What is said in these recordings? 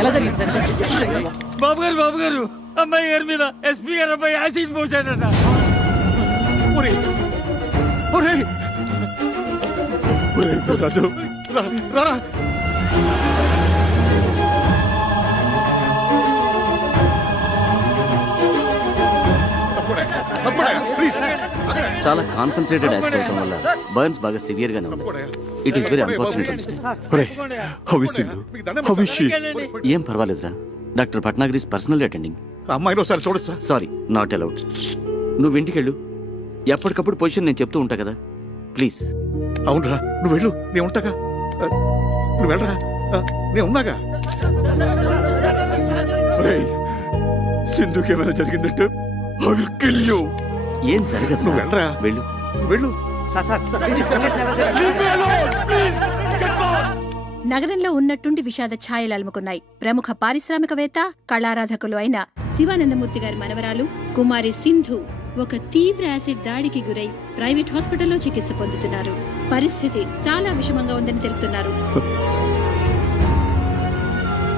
ఎలా జరిగింది సార్? బాబు గారు అమ్మాయి గారి మీద ఎస్పీ గారు అబ్బాయి యాసిడ్ పోసాడట. రాజు రారా. చాలా కాన్సన్ట్రేటెడ్ యాసిడ్ అవటం వల్ల బర్న్స్ బాగా సివియర్ గానే ఉంది. It is very unfortunate. ఏం పర్వాలేదురా, doctor Bhatnagar is personally attending. అమ్మాయిని ఒకసారి చూడొచ్చా? Sorry, not allowed. నువ్వు ఇంటికెళ్ళు, ఎప్పటికప్పుడు పొజిషన్ నేను చెప్తూ ఉంటా కదా, ప్లీజ్. అవునరా, నువ్వు వెళ్ళు, నేను ఉంటాగా. నువ్వు వెళ్ళరా, నేను ఉన్నాగా. సింధుకి ఏమైనా జరిగిందంటే I will kill you. ఏం జరగదు, నువ్వు వెళ్ళరా, వెళ్ళు వెళ్ళు. నగరంలో ఉన్నట్టుండి విషాద ఛాయలు అలుముకున్నాయి. ప్రముఖ పారిశ్రామికవేత్త, కళారాధకులు అయిన శివానందమూర్తి గారి మనవరాలు కుమారి సింధు ఒక తీవ్ర యాసిడ్ దాడికి గురై ప్రైవేట్ హాస్పిటల్లో చికిత్స పొందుతున్నారు. పరిస్థితి చాలా విషమంగా ఉందని తెలుపుతున్నారు.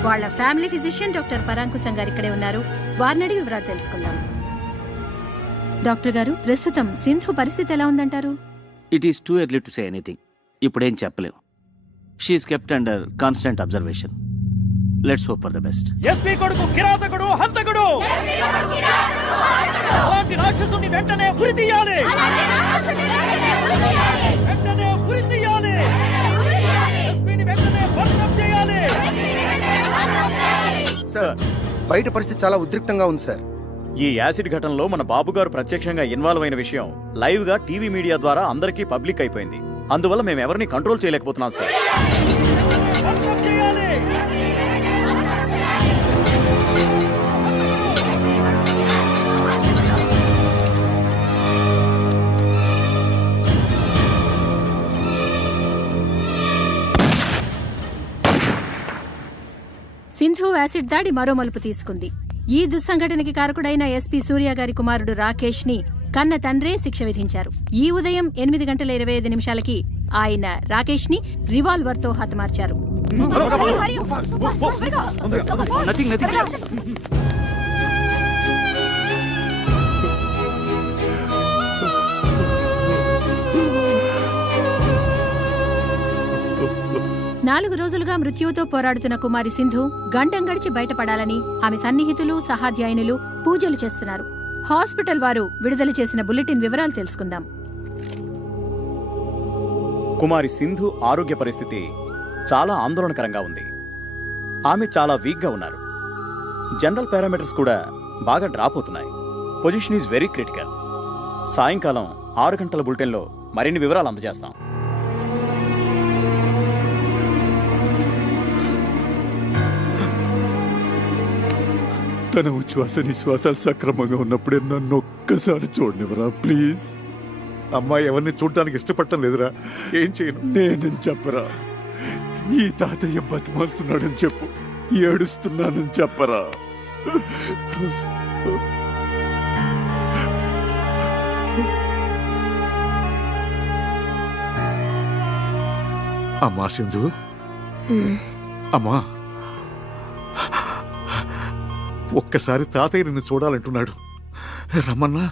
వాళ్ళ ఫ్యామిలీ ఫిజిషియన్ డాక్టర్ పరాంకుశం గారు ఇక్కడే ఉన్నారు. వారినడి వివరాలు తెలుసుకుందాం. డాక్టర్ గారు, ప్రస్తుతం సింధు పరిస్థితి ఎలా ఉందంటారు? It is too early to say anything. ఇప్పుడేం చెప్పలేం. She's kept under constant observation. Let's hope for the best. SP కొడుకు కిరాతకుడు, హంతకుడు, అలాంటి రాక్షసుని వెంటనే ఉరి తీయాలి. వెంటనే ఉరి తీయాలి. ఎస్పీని వెంటనే బర్తరఫ్ చేయాలి. సార్, బయట పరిస్థితి చాలా ఉద్రిక్తంగా ఉంది సార్. ఈ యాసిడ్ ఘటనలో మన బాబు గారు ప్రత్యక్షంగా ఇన్వాల్వ్ అయిన విషయం లైవ్ గా టీవీ మీడియా ద్వారా అందరికీ పబ్లిక్ అయిపోయింది. అందువల్ల మేము ఎవరిని కంట్రోల్ చేయలేకపోతున్నాం సార్. సింధు యాసిడ్ దాడి మరో మలుపు తీసుకుంది. ఈ దుస్సంఘటనకి కారకుడైన ఎస్పీ సూర్య గారి కుమారుడు రాకేష్ ని కన్న తండ్రే శిక్ష విధించారు. ఈ ఉదయం 8:25 ఆయన రాకేష్ ని రివాల్వర్ తో హతమార్చారు. నాలుగు రోజులుగా మృత్యువుతో పోరాడుతున్న కుమారి సింధు గండం గడిచి బయటపడాలని ఆమె సన్నిహితులు, సహాధ్యాయునులు పూజలు చేస్తున్నారు. హాస్పిటల్ వారు విడుదల చేసిన బులెటిన్ వివరాలు తెలుసుకుందాం. కుమారి సింధు ఆరోగ్య పరిస్థితి చాలా ఆందోళనకరంగా ఉంది. ఆమె చాలా వీక్ గా ఉన్నారు. జనరల్ పారామీటర్స్ కూడా బాగా డ్రాప్ అవుతున్నాయి. Position is very critical. సాయంకాలం 6 గంటల బులెటిన్లో మరిన్ని వివరాలు అందజేస్తాం. తన ఉచ్ఛ్వాస నిశ్వాసాలు సక్రమంగా ఉన్నప్పుడే నన్ను ఒక్కసారి చూడనివరా ప్లీజ్. అమ్మాయి ఎవరిని చూడటానికి ఇష్టపడటం లేదురా. ఏం చేయను? నేనని చెప్పరా. ఈ తాతయ్య బతిమాలుతున్నాడని చెప్పు. ఏడుస్తున్నానని చెప్పరా. అమ్మా సింధు, అమ్మా, ఒక్కసారి తాతయ్య నిన్ను చూడాలంటున్నాడు. రమ్మన్నా.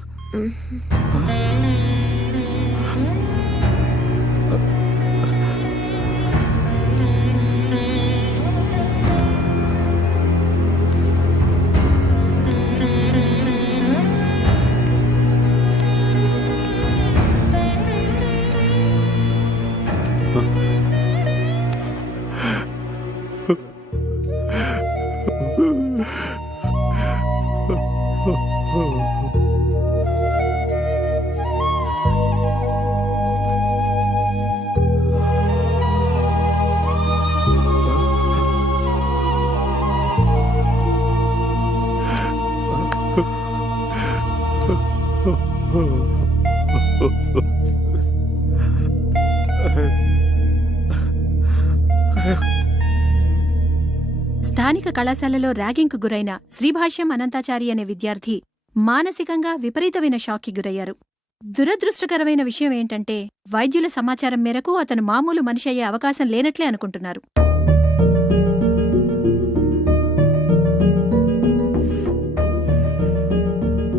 స్థానిక కళాశాలలో ర్యాగింగ్కు గురైన శ్రీభాష్యం అనంతాచారి అనే విద్యార్థి మానసికంగా విపరీతమైన షాక్కి గురయ్యారు. దురదృష్టకరమైన విషయం ఏంటంటే వైద్యుల సమాచారం మేరకు అతను మామూలు మనిషి అయ్యే అవకాశం లేనట్లే అనుకుంటున్నారు.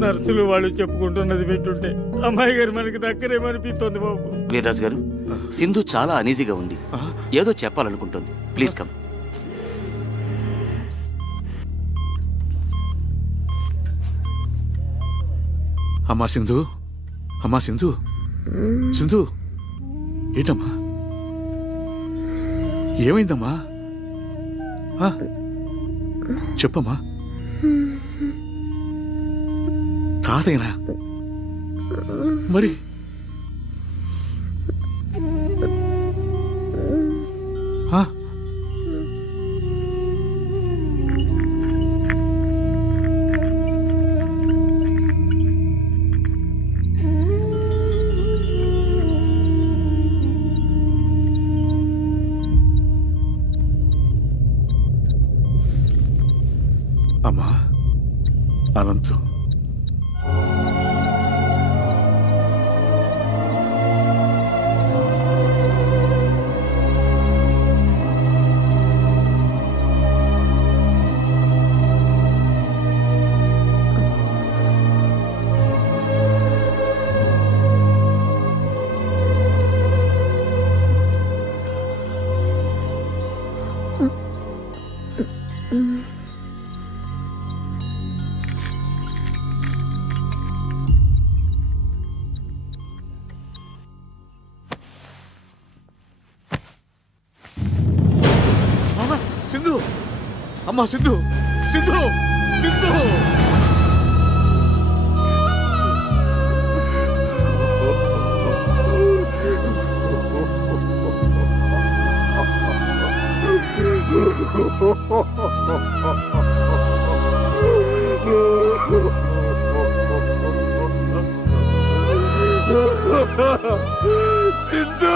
నర్సులు వాళ్ళు చెప్పుకుంటున్నది వింటుంటే అమ్మాయి గారు మనకి దగ్గరేమనిపిస్తుంది బాబు. వీర్రాజు గారు, సింధు చాలా అనీజీగా ఉంది, ఏదో చెప్పాలనుకుంటుంది. Please come. అమ్మా సింధు, అమ్మా సింధు, సింధు, ఏంటమ్మా, ఏమైందమ్మా? ఆ? చెప్పమ్మా. తాతయ్యనా? మరి ఆ? అమ్మా అనంతం, సింధు, అమ్మా సింధు, సింధు, సింధు. సింధు.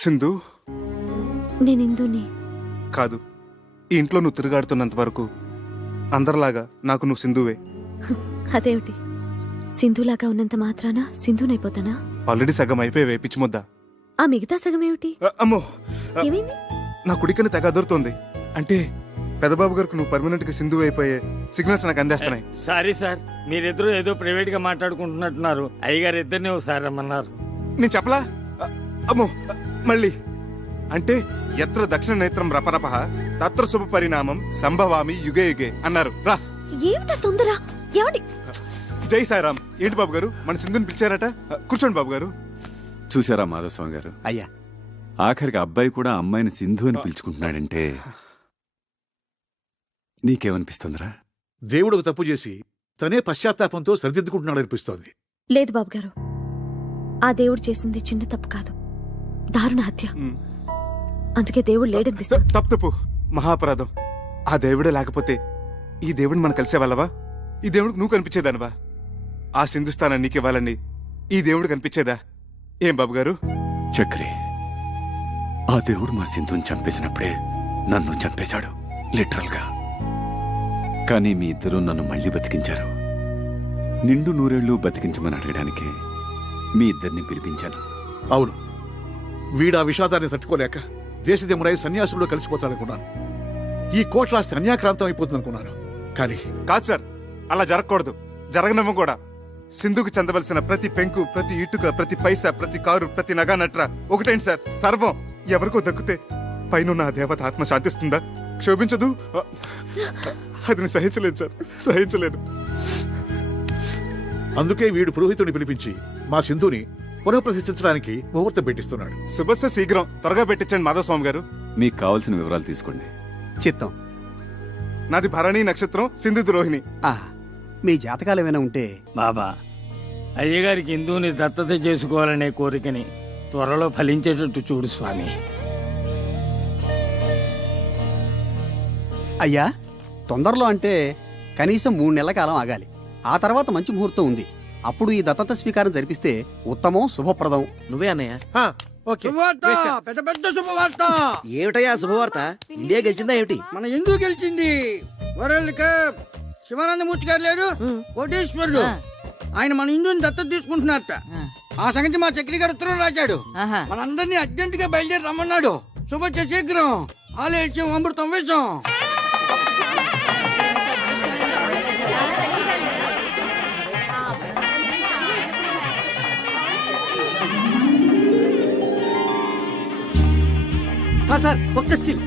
సింధు, నేను ఇందుని కాదు, ఈ ఇంట్లో నువ్వు తిరుగాడుతున్నంత వరకు అందరిలాగా నాకు నువ్వు సింధువే. అదేమిటి, సింధులాగా ఉన్నంత మాత్రాన సింధునైపోతానా? ఆల్రెడీ సగం అయిపోయావే పిచ్చిముద్ద. ఆ మిగతా సగం ఏమిటి? అమ్మో, ఏమైంది? నా కుడికని తెగ అదురుతోంది. అంటే పెదబాబు గారికి నువ్వు పర్మనెంట్ గా సింధువు అయిపోయే సిగ్నల్స్ నాకు అందేస్తున్నాయి. సారీ సార్, మీరిద్దరూ ఏదో ప్రైవేట్ గా మాట్లాడుకుంటున్నట్టున్నారు. అయ్యగారు ఇద్దరిని ఒకసారి రమ్మన్నారు. నేను చెప్పలా? అమ్మో, మళ్ళీ అంటే ఎత్ర దక్షిణ నేత్రం రపరప తత్ర శుభ పరిణామం సంభవామి యుగే యుగే అన్నారు. రా. ఏమిటా తొందర? ఏమిటి? జై సాయిరామ్. ఏంటి బాబు గారు, మన సింధుని పిలిచారట? కూర్చోండి బాబు గారు. చూసారా మాధవస్వామి గారు, అయ్యా, ఆఖరికి అబ్బాయి కూడా అమ్మాయిని సింధు అని పిలుచుకుంటున్నాడంటే నీకేమనిపిస్తుందిరా? దేవుడు తప్పు చేసి తనే పశ్చాత్తాపంతో సరిదిద్దుకుంటున్నాడు అనిపిస్తోంది. లేదు బాబు గారు, ఆ దేవుడు చేసింది చిన్న తప్పు కాదు, దారుణ హత్య. అందుకే దేవుడు లేడనిపిస్తుంది. తప్పు మహాపరాధం. ఆ దేవుడే లేకపోతే ఈ దేవుడిని మనం కలిసే వాళ్ళవా? ఈ దేవుడికి నువ్వు కనిపించేదానివా? ఆ సింధు స్థానం నీకివ్వాలని ఈ దేవుడు కనిపించేదా? ఏం బాబు గారు? చక్రి, ఆ దేవుడు మా సింధుని చంపేసినప్పుడే నన్ను చంపేశాడు, లిటరల్గా. కానీ మీ ఇద్దరూ నన్ను మళ్ళీ బతికించారు. నిండు నూరేళ్లు బతికించమని అడగడానికి మీ ఇద్దరిని పిలిపించాను. అవును, వీడా విషాదాన్ని తట్టుకోలేక దేశదేముడై సన్యాసుల్లో కలిసిపోతాడనుకున్నాను. ఈ కోట్లాస్తి అన్యాక్రాంతం అయిపోతుంది అనుకున్నాను. కానీ కాదు సార్, అలా జరగకూడదు, జరగనివ్వం కూడా. సింధుకు చెందవలసిన ప్రతి పెంకు, ప్రతి ఇటుక, ప్రతి పైసా, ప్రతి కారు, ప్రతి నగా నట్ర ఒకటేంటి సార్, సర్వం ఎవరికో దక్కితే పైన ఆ దేవత ఆత్మ శాంతిస్తుందా? క్షోభించదు. అది నేను సహించలేను సార్, సహించలేను. అందుకే వీడు పురోహితుడిని పిలిపించి మా సింధుని పునఃప్రతిష్ఠించడానికి ముహూర్తం పెట్టిస్తున్నాడు. శుభస్య శీఘ్రం, త్వరగా పెట్టించండి మాధవస్వామి గారు. మీకు కావలసిన వివరాలు తీసుకోండి. చిత్తం. నాది భరణి నక్షత్రం, సింధు ద్రోహిణి. మీ జాతకాలు ఏమైనా ఉంటే బాబా, అయ్యగారికి హిందువుని దత్తత చేసుకోవాలనే కోరికని త్వరలో ఫలించేటట్టు చూడు స్వామి. అయ్యా, తొందరలో అంటే కనీసం 3 నెలల కాలం ఆగాలి. ఆ తర్వాత మంచి ముహూర్తం ఉంది. అప్పుడు ఈ దత్తత స్వీకారం జరిపిస్తే ఉత్తమం, శుభప్రదం. నువ్వే అన్నయ్య. పెద్ద పెద్ద శుభవార్త. ఏమిటయ్యా శుభవార్త? ఇండియా గెలిచిందా ఏమిటి? మన ఎందుకు గెలిచింది? World cup. శివానందమూర్తి గారు లేరు, కోటేశ్వరుడు, ఆయన మన హిందూని దత్తత తీసుకుంటున్నారట. ఆ సంగతి మా చక్రి గారు ఉత్తరం రాశాడు. మనందరినీ అర్జెంట్ గా బయలుదేరి రమ్మన్నాడు. శుభ శీఘ్రం, ఆలయం అమృతం వేషం. సార్ ఒక్క స్టిల్.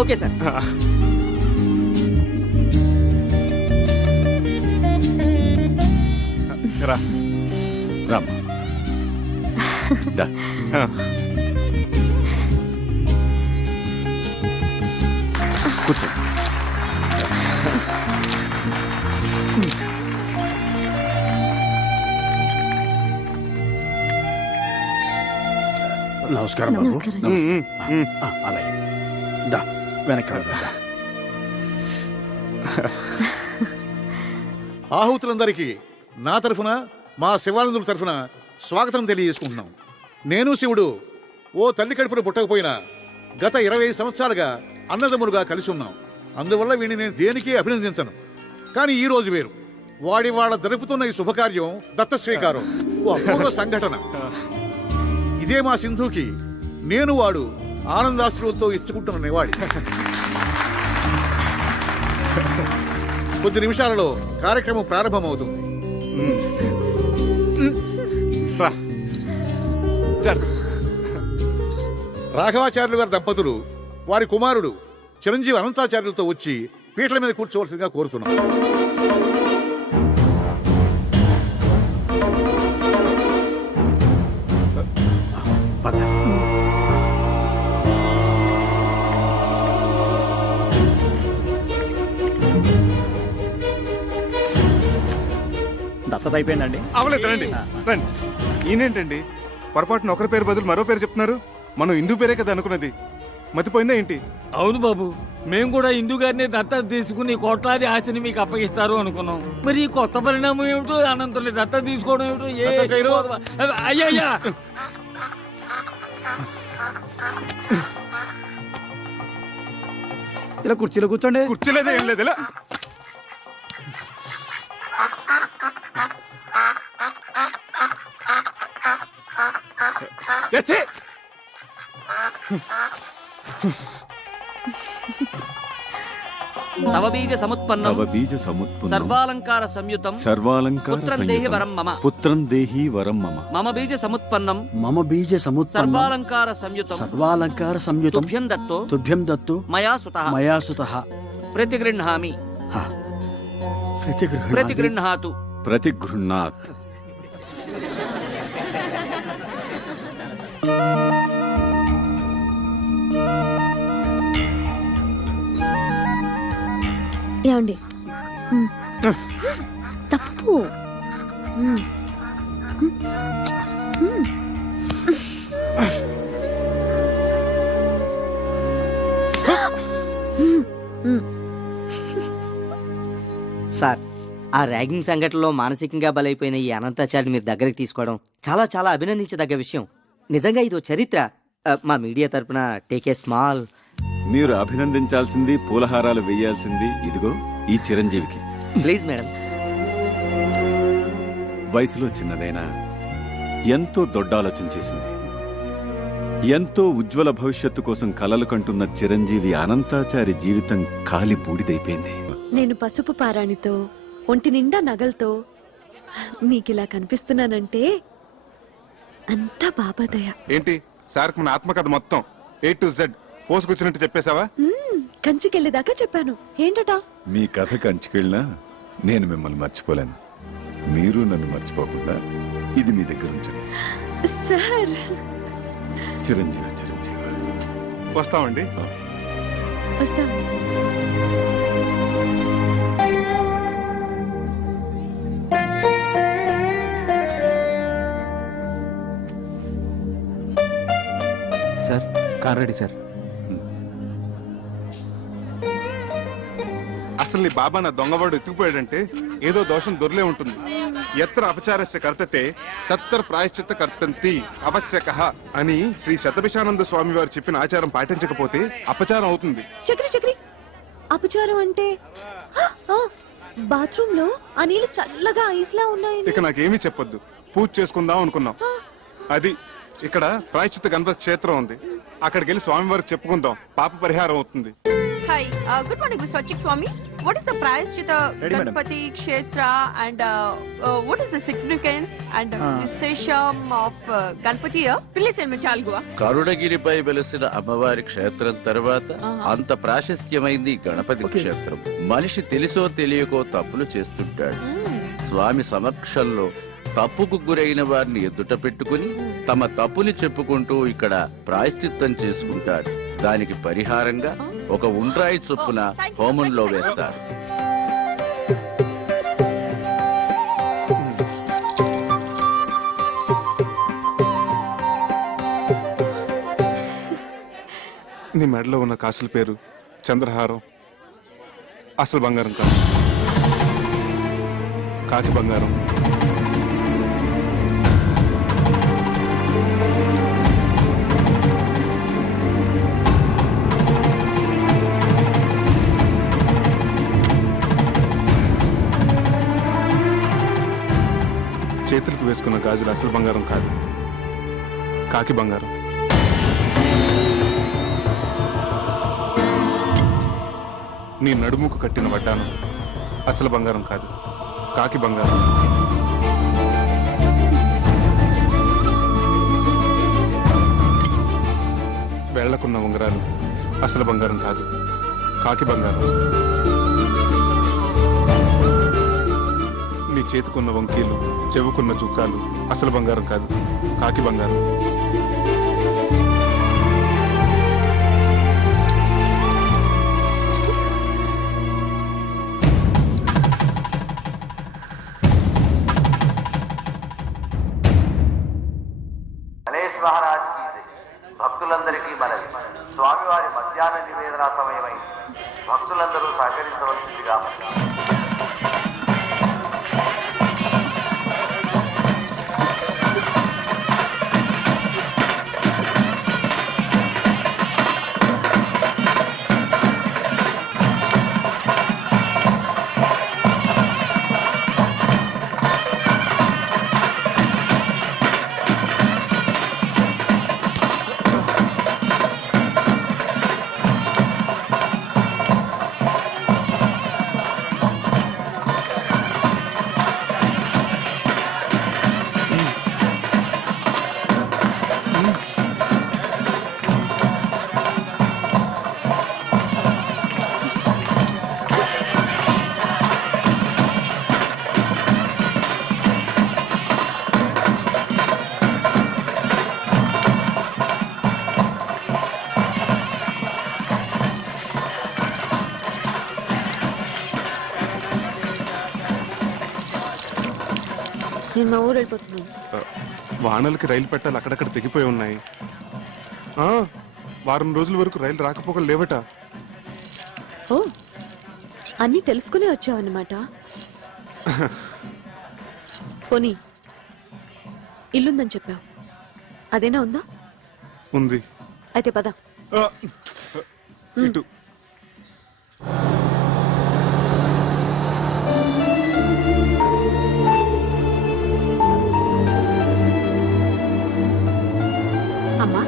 Okay sir. రా. రామ్, దా. కూర్చో. నమస్కారం బాబు. అలాగే దా, వెనక్కి వెళ్దాం. ఆహుతులందరికీ నా తరఫున, మా శివానందుల తరఫున స్వాగతం తెలియజేసుకుంటున్నాం. నేను శివుడు ఓ తల్లి కడుపున పుట్టకపోయినా గత 20 సంవత్సరాలుగా అన్నదమ్ములుగా కలిసి ఉన్నాం. అందువల్ల వీడిని నేను దేనికి అభినందించను. కానీ ఈ రోజు వేరు. వాడి వాళ్ళ జరుపుతున్న ఈ శుభకార్యం దత్త స్వీకారం ఓ అపూర్వ సంఘటన. ఇదే మా సింధుకి నేను వాడు ఆనందాశ్రువులతో ఇచ్చుకుంటున్న నివాళి. కొద్ది నిమిషాలలో కార్యక్రమం ప్రారంభమవుతుంది. రాఘవాచార్యులు గారి దంపతులు వారి కుమారుడు చిరంజీవి అనంతాచార్యులతో వచ్చి పీటల మీద కూర్చోవలసిందిగా కోరుతున్నాం. దత్తత అయిపోయిందండి. అవలేదు, రండి రండి. ఈయనేంటండి పొరపాటున ఒకరి పేరు బదులు మరో పేరు చెప్తున్నారు? మనం హిందూ పేరే కదా అనుకున్నది, మతిపోయిందా ఏంటి? అవును బాబు, మేము కూడా హిందూ గారిని దత్తత తీసుకుని కోట్లాది ఆస్తిని మీకు అప్పగిస్తారు అనుకున్నాం. మరి ఈ కొత్త పరిణామం ఏమిటో, అనంతుని దత్తత తీసుకోవడం ఏమిటో. అయ్యయ్యా, ఇలా కుర్చీలో కూర్చోండి. కూర్చోలేదా? ఏం లేదు, ఇలా తవ బీజ సముత్పన్నం తవ బీజ సముత్పన్నం సర్వాలంకార సంయుతం సర్వాలంకార పుత్రం దేహి వరం మమ. పుత్రం దేహి వరం మమ. మమ బీజ సముత్పన్నం మమ బీజ సముత్పన్నం సర్వాలంకార సంయుతం సర్వాలంకార సంయుతం తుభ్యం దత్తో తుభ్యం దత్తు మయా సుతః మయా సుతః ప్రతిగృహ్ణామి ప్రతిగృహ్ణాతు ప్రతిగృహ్ణాత్. ఏమండి, తప్పు. సార్, ఆ ర్యాగింగ్ సంఘటనలో మానసికంగా బలైపోయిన ఈ అనంతాచారిని మీరు దగ్గరికి తీసుకోవడం చాలా చాలా అభినందించదగ్గ విషయం. నిజంగా ఇదో చరిత్ర. మా మీడియా తరపున టేక్ ఏ స్మాల్. మీరు అభినందించాల్సింది, పూలహారాలు వేయాల్సింది ఇదిగో ఈ చిరంజీవికి. Please madam. వయసులో చిన్నదైనా ఎంతో దొడ్డ ఆలోచన చేసింది. ఎంతో ఉజ్వల భవిష్యత్తు కోసం కలలు కంటున్న చిరంజీవి అనంతాచారి జీవితం కాలి బూడిదైపోయింది. నేను పసుపు పారాణితో ఒంటి నిండా నగలతో నీకిలా కనిపిస్తున్నానంటే అంతా బాబా దయ. ఏంటి సార్ మన ఆత్మకథ మొత్తం A to Z పోసుకొచ్చినట్టు చెప్పేశావా? కంచికెళ్ళేదాకా చెప్పాను. ఏంటట? మీ కథ కంచుకెళ్ళినా నేను మిమ్మల్ని మర్చిపోలేను. మీరు నన్ను మర్చిపోకుండా ఇది మీ దగ్గర ఉంచండి. సార్, చిరంజీవి చిరంజీవి. వస్తామండి. వస్తాం. Sir, car ready sir. అసలు నీ బాబా నా దొంగవాడు ఎత్తుకుపోయాడంటే ఏదో దోషం దొరలే ఉంటుంది. ఎత్ర అపచారస్య కర్తతే తత్తర ప్రాయశ్చిత్త కర్తంతి అవశ్యక అని శ్రీ శతభిషానంద స్వామి వారు చెప్పిన ఆచారం పాటించకపోతే అపచారం అవుతుంది. చక్రి చక్రి, అపచారం అంటే బాత్రూమ్ లో ఆ నీళ్లు చల్లగా ఐస్లా ఉన్నాయి. ఇక నాకేమీ చెప్పొద్దు. పూజ చేసుకుందాం అనుకున్నాం. అది ఇక్కడ ప్రాయశ్చిత్త గణపతి క్షేత్రం ఉంది. అక్కడికి వెళ్ళి స్వామి వారికి చెప్పుకుందాం. పాప పరిహారం అవుతుంది. Hi, good morning, Mr. Achik Swami. What is the Prayaschitta Ganpati Kshetra and what is the significance and Vishesham of Ganpati here? Please tell me, Chalgua. కరుణగిరిపై వెలిసిన అమ్మవారి క్షేత్రం తర్వాత అంత ప్రాశస్త్యమైంది గణపతి క్షేత్రం. మనిషి తెలుసో తెలియకో తప్పులు చేస్తుంటాడు. స్వామి సమక్షంలో తప్పుకు గురైన వారిని ఎదుట పెట్టుకుని తమ తప్పుని చెప్పుకుంటూ ఇక్కడ ప్రాయశ్చిత్తం చేసుకుంటాడు. దానికి పరిహారంగా ఒక ఉండ్రాయి చొప్పున హోమంలో వేస్తారు. నీ మెడలో ఉన్న కాసుల పేరు చంద్రహారం. అసలు బంగారం కాదు, కాకి బంగారం. చేతులకు వేసుకున్న గాజులు అసలు బంగారం కాదు, కాకి బంగారం. నీ నడుముకు కట్టిన వడ్డాను అసలు బంగారం కాదు, కాకి బంగారం. వేళ్లకున్న ఉంగరాలు అసలు బంగారం కాదు, కాకి బంగారం. నీ చేతికున్న వంకీలు, చెవుకున్న చుక్కాలు అసలు బంగారం కాదు, కాకి బంగారం. భక్తులందరికీ మనవి, స్వామివారి మధ్యాహ్న నివేదన సమయమై భక్తులందరూ సహకరించవలసిందిగా. నేను మా ఊరు వెళ్ళిపోతున్నాను. వానలకి రైలు పెట్టాలి అక్కడక్కడ తెగిపోయి ఉన్నాయి. వారం రోజుల వరకు రైలు రాకపోకలు లేవట. ఓ, అన్నీ తెలుసుకునే వచ్చావన్నమాట. పోనీ ఇల్లుందని చెప్పావు, అదేనా ఉందా? ఉంది. అయితే పద. ఇటు. అమ్మా,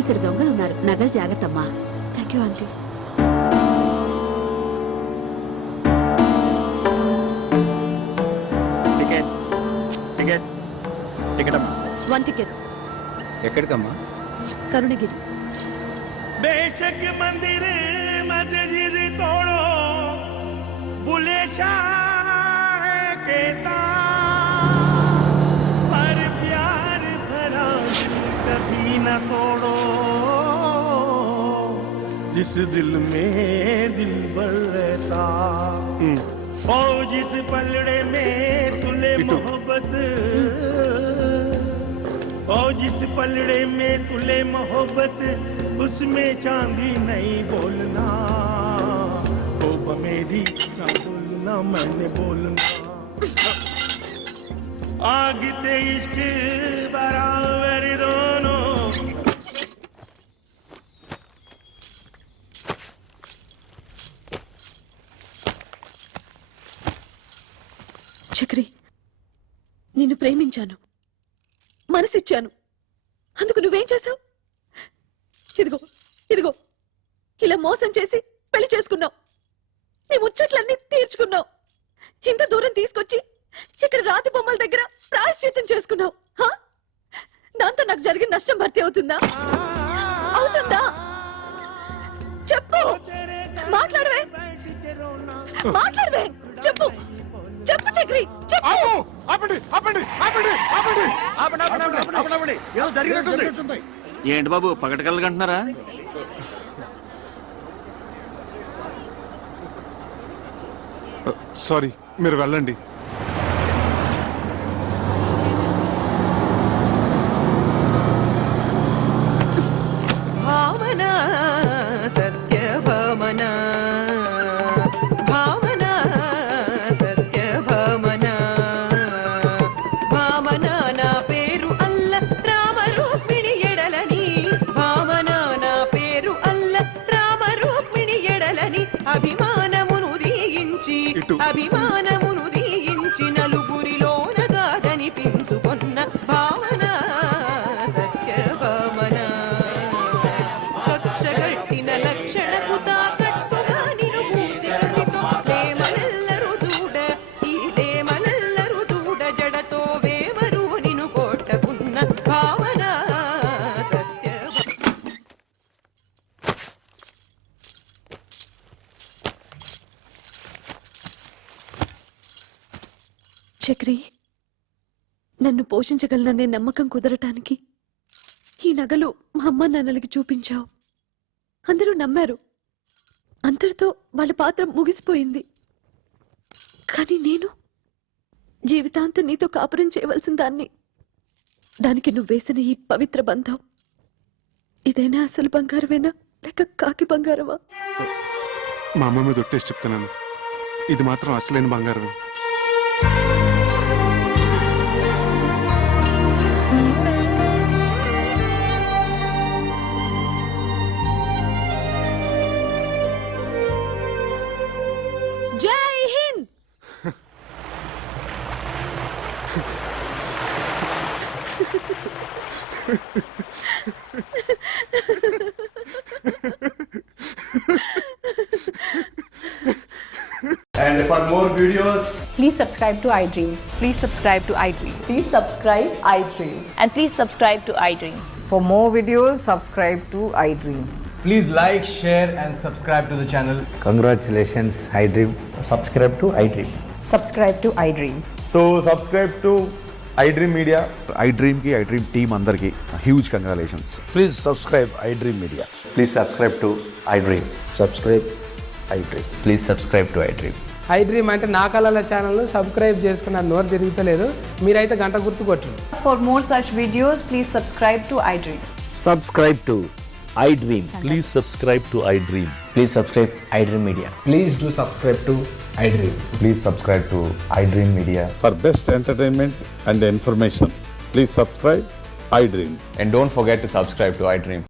ఇక్కడ దొంగలు ఉన్నారు, నగలు జాగ్రత్త అమ్మా. Thank you aunty. Ticket ticket ticket అమ్మా. 1 టికెట్. ఎక్కడికమ్మా? కరుణగిరి. बेशक मंदिर मस्जिद तोड़ो बुले शाह कहता पर प्यार भरा दिल कभी न तोड़ो जिस दिल में दिल भर रहता ओ जिस पलड़े में तुले मोहब्बत ओ जिस पलड़े में तुले मोहब्बत उसमें चांदी नहीं बोलना ओ मेरी ना बोलना मैंने बोलना आग ते इश्क बराबर दोनों చక్రి, నిన్ను ప్రేమించాను, మనసిచ్చాను. అందుకు నువ్వేం చేశావు? ఇదిగో ఇదిగో ఇలా మోసం చేసి పెళ్లి చేసుకున్నావు. నీ ముచ్చట్లన్నీ తీర్చుకున్నావు. ఇంత దూరం తీసుకొచ్చి ఇక్కడ రాతి బొమ్మల దగ్గర ప్రాయశ్చిత్తం చేసుకున్నావు. దాంతో నాకు జరిగిన నష్టం భర్తీ అవుతుందా? అవుతుందా? చెప్పు, మాట్లాడవే, మాట్లాడవే, చెప్పు, చెప్పు చక్రి, చెప్పు. ఏదో జరిగినట్టుంది. ఏంటి బాబు పగటకెళ్ళగంటున్నారా? సారీ, మీరు వెళ్ళండి. భావన సత్యభామన భావన సత్యభామన భావన నా పేరు అల్ల రామరూపిణి ఎడలని భావన నా పేరు అల్ల రామరూపిణి ఎడలని అభిమానమును దీయించి అభిమానమును దీయించి నలుగురిలోన కాదనిపించుకొన్న భావన సత్యభామన కక్షగట్టిన లక్షణకు తాకట్టుగా నిను పూజికసితో ప్రేమనెల్లరు చూడ ఈ ప్రేమనెల్లరు చూడ జడతో వేమరు నిను కొట్టకున్న భావన సత్య. చక్రి, నన్ను పోషించగలననే నమ్మకం కుదరటానికి ఈ నగలు మా అమ్మ నాన్నలకి చూపించావు. అందరూ నమ్మారు. అంతటితో వాళ్ళ పాత్ర ముగిసిపోయింది. కానీ నేను జీవితాంతం నీతో కాపురం చేయవలసిన దాన్ని. దానికి నువ్వు వేసిన ఈ పవిత్ర బంధం ఇదైనా అసలు బంగారమేనా లేక కాకి బంగారమా? మా అమ్మ మీద ఒట్టేసి చెప్తున్నాను, ఇది మాత్రం అసలైన బంగారమే. జై Hind. And for more videos, Please subscribe to iDream. Please subscribe to iDream. Please subscribe iDream. And please subscribe to iDream. For more videos, subscribe to iDream. Please like, share and subscribe to the channel. congratulations, iDream. Subscribe to iDream. Subscribe to iDream. So subscribe to iDream Media. iDream ki iDream team andarki huge congratulations. Please subscribe I dream media. Please subscribe to iDream. Subscribe I dream. Please subscribe to iDream. iDream అంటే నా కళల channel subscribe చేసుకున్న నోరు తిరుగుతలేదు. మీరైతే గంట గుర్తు కొట్టండి. For more such videos, please subscribe to iDream. Subscribe to iDream. Please subscribe to iDream. Please subscribe iDream media. Please do subscribe to iDream. Please subscribe to iDream media. For best entertainment and information please subscribe iDream. And don't forget to subscribe to iDream.